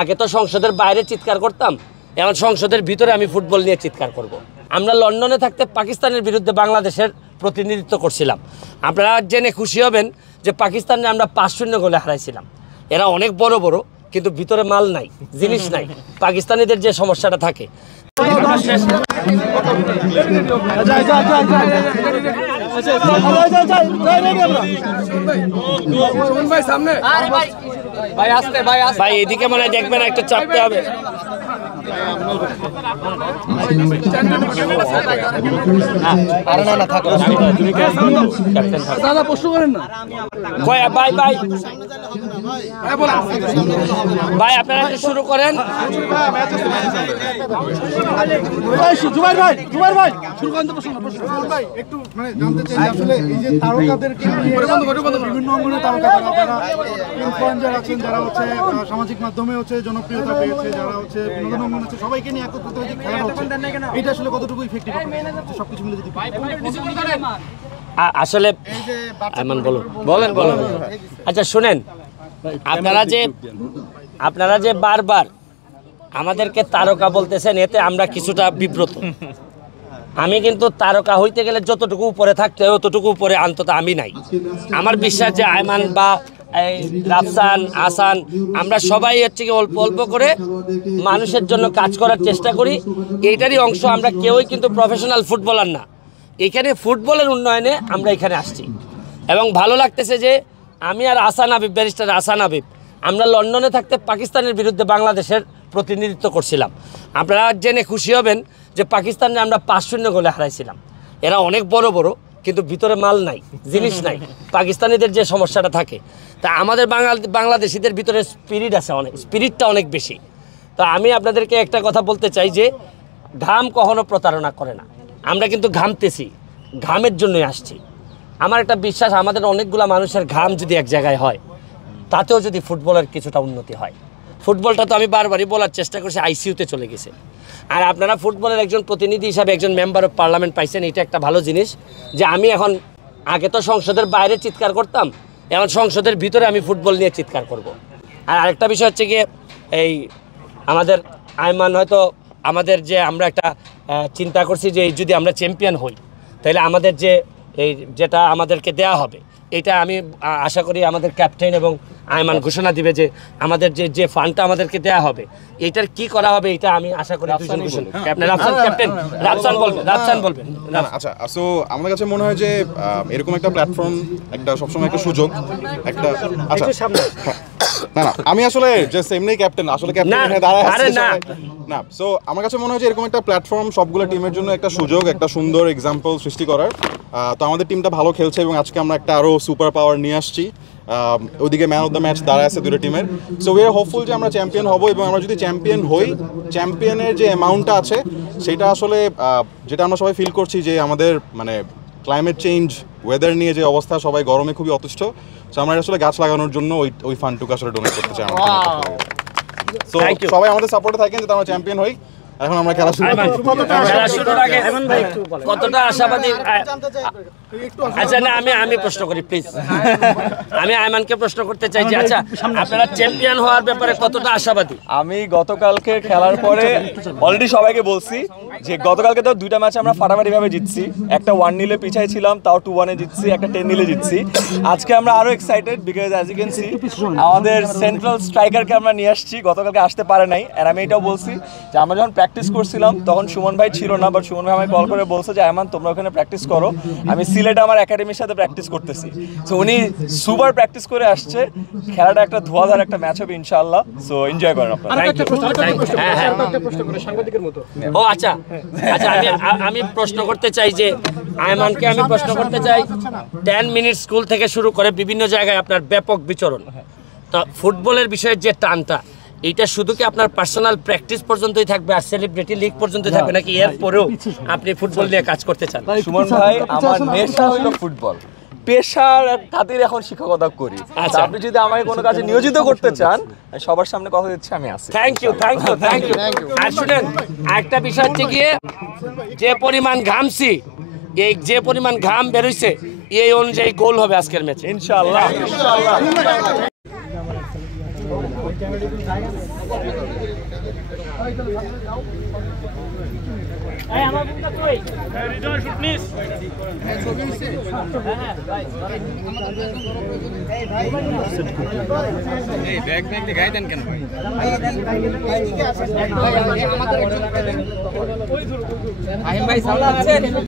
আগে তো সংসদের বাইরে চিৎকার করতাম, এখন সংসদের ভিতরে আমি ফুটবল নিয়ে চিৎকার করব। আমরা লন্ডনে থাকতে পাকিস্তানের বিরুদ্ধে বাংলাদেশের প্রতিনিধিত্ব করছিলাম। আপনারা জেনে খুশি হবেন যে পাকিস্তানে আমরা 5-0 গোলে হারাইছিলাম। এরা অনেক বড় বড়, কিন্তু ভিতরে মাল নাই, জিনিস নাই। পাকিস্তানিদের যে সমস্যাটা থাকে ভাই, এদিকে মনে হয় দেখবেন একটু চাপতে হবে। ভাই আপনারা একটু শুরু করেন। একটু মানে জানতে চাই আসলে এই যে তারকাদেরকে বিভিন্ন অঙ্গনে তারকারা ইনফ্লুয়েন্সার আছেন, যারা হচ্ছে সামাজিক মাধ্যমে হচ্ছে জনপ্রিয়তা পেয়েছে, যারা হচ্ছে বিনোদন অঙ্গনে হচ্ছে, সবাইকে নিয়ে একত্রিত হয়ে খেলা হচ্ছে, এটা আসলে কতটুকু ইফেক্টিভ সবকিছু মিলে যদি আসলে বলেন। আচ্ছা শুনেন, আপনারা যে বারবার আমাদেরকে তারকা বলতেছেন, এতে আমরা কিছুটা বিব্রত। আমি কিন্তু তারকা হইতে গেলে যতটুকু উপরে থাকতে হয় অতটুকু উপরে অন্তত আমি নাই। আমার বিশ্বাস যে আয়মান বা রাফসান, আসান, আমরা সবাই হচ্ছে কি অল্প অল্প করে মানুষের জন্য কাজ করার চেষ্টা করি। এইটারই অংশ। আমরা কেউই কিন্তু প্রফেশনাল ফুটবলার না। এখানে ফুটবলের উন্নয়নে আমরা এখানে আসছি এবং ভালো লাগতেছে যে আমি আর আসান আবিব, ব্যারিস্টার আসান আবিব, আমরা লন্ডনে থাকতে পাকিস্তানের বিরুদ্ধে বাংলাদেশের প্রতিনিধিত্ব করছিলাম। আপনারা জেনে খুশি হবেন যে পাকিস্তানে আমরা 5-0 গোলে হারাইছিলাম। এরা অনেক বড় বড়, কিন্তু ভিতরে মাল নাই, জিনিস নাই। পাকিস্তানিদের যে সমস্যাটা থাকে, তা আমাদের বাংলাদেশিদের ভিতরে স্পিরিট আছে, স্পিরিটটা অনেক বেশি। তা আমি আপনাদেরকে একটা কথা বলতে চাই যে ঘাম কখনো প্রতারণা করে না। আমরা কিন্তু ঘামতেছি, ঘামের জন্যই আসছি। আমার একটা বিশ্বাস, আমাদের অনেকগুলো মানুষের ঘাম যদি এক জায়গায় হয়, তাতেও যদি ফুটবলের কিছুটা উন্নতি হয়। ফুটবলটা তো আমি বারবারই বলার চেষ্টা করছি, আইসিইউতে চলে গেছে। আর আপনারা ফুটবলের একজন প্রতিনিধি হিসাবে একজন মেম্বার অফ পার্লামেন্ট পাইছেন, এটা একটা ভালো জিনিস। যে আমি এখন, আগে তো সংসদের বাইরে চিৎকার করতাম, এখন সংসদের ভিতরে আমি ফুটবল নিয়ে চিৎকার করব। আর আরেকটা বিষয় হচ্ছে গিয়ে, এই আমাদের আয়মান হয়তো আমাদের যে আমরা একটা চিন্তা করছি যে যদি আমরা চ্যাম্পিয়ন হই, তাহলে আমাদের যেটা আমাদেরকে দেয়া হবে, এটা আমি আশা করি আমাদের ক্যাপ্টেন এবং আয়মান ঘোষণা দিবে যে আমাদের যে ফান্ডটা আমাদেরকে দেয়া হবে, এটার কি করা হবে, এটা আমি আশা করি ক্যাপ্টেন রাফসান বলবেন। আচ্ছা, সো আমার কাছে মনে হয় যে এরকম একটা প্ল্যাটফর্ম একটা সবসময় একটা সুযোগ, একটা আচ্ছা না আমি আসলে জাস্ট এমনি ক্যাপ্টেন, আসলে ক্যাপ্টেন দাঁড়ায় আছে না। সো আমার কাছে মনে হয় যে এরকম একটা প্ল্যাটফর্ম সবগুলো টিমের জন্য একটা সুযোগ, একটা সুন্দর এক্সাম্পল সৃষ্টি করার। তো আমাদের টিমটা ভালো খেলছে এবং আজকে আমরা একটা আরো সুপার পাওয়ার নিয়ে আসছি। ওইদিকে ম্যান অফ দ্য ম্যাচ দাঁড়ায় আছে দুটো টিমের। সো উই আর হোপফুল যে আমরা চ্যাম্পিয়ন হব, এবং আমরা যদি চ্যাম্পিয়ন হই, চ্যাম্পিয়নের যে অ্যামাউন্টটা আছে সেটা আসলে যেটা আমরা সবাই ফিল করছি যে আমাদের মানে ক্লাইমেট চেঞ্জ, ওয়েদার নিয়ে যে অবস্থা, সবাই গরমে খুবই অতিষ্ঠ। সো আমরা আসলে গাছ লাগানোর জন্য ওই ফান্ডটুকু আসলে ডোনেট করতে চাই। সো সবাই আমাদের সাপোর্টে থাকেন যাতে আমরা চ্যাম্পিয়ন হই। এখন আমরা খেলা শুরু কতটা আশাবাদী? আচ্ছা না, আমি প্রশ্ন করি প্লিজ। আমি আয়মানকে প্রশ্ন করতে চাই যে আচ্ছা, আপনারা চ্যাম্পিয়ন হওয়ার ব্যাপারে কতটা আশাবাদী? আমি গতকালকে খেলার পরে অলরেডি সবাইকে বলছি যে গতকালকে তো দুইটা ম্যাচ আমরা ফাটাফাটি ভাবে জিতছি। একটা 1-0 পিছায় ছিলাম, তাও 2-1 জিতছি, একটা 10-0 জিতছি। আজকে আমরা আরো excited because as you can see আমাদের সেন্ট্রাল স্ট্রাইকারকে আমরা নিয়ে আসছি, গতকালকে আসতে পারে নাই। আর আমি এটাও বলছি যে আমরা যখন প্র্যাকটিস করছিলাম তখন সুমন ভাই ছিল না, বাট সুমন ভাই আমাকে কল করে বলছে যে আয়মান তোমরা ওখানে প্র্যাকটিস করো, আমি সিলেটে আমার একাডেমির সাথে প্র্যাকটিস করতেছি। সো উনি সুপার প্র্যাকটিস করে আসছে। খেলাটা একটা ধোঁয়াধার একটা ম্যাচ হবে ইনশাআল্লাহ। সো এনজয় করেন আপনারা। ও আচ্ছা আচ্ছা, আমি প্রশ্ন করতে চাই যে আয়মানকে আমি প্রশ্ন করতে চাই, 10 মিনিট স্কুল থেকে শুরু করে বিভিন্ন জায়গায় আপনার ব্যাপক বিচরণ, তো ফুটবলের বিষয়ে যে টানটা, এইটা শুধু কি আপনার পার্সোনাল প্র্যাকটিস পর্যন্তই থাকবে আর সেলিব্রিটি লিগ পর্যন্তই থাকবে, নাকি এর পরেও আপনি ফুটবল নিয়ে কাজ করতে চান? সুমন ভাই, আমার নেশা হলো ফুটবল, পেশার খাতির এখন শিক্ষকতা করি। আচ্ছা, আপনি যদি আমাকে কোনো কাজে নিয়োজিত করতে চান, সবার সামনে কথা দিচ্ছি আমি আছি। Thank you. আর শুনেন, একটা বিষয় হচ্ছে গিয়ে যে পরিমাণ ঘামছি, এই যে পরিমাণ ঘাম বেরোইছে, এই অনুযায়ী গোল হবে আজকের ম্যাচে ইনশাআল্লাহ। ভাই সামনে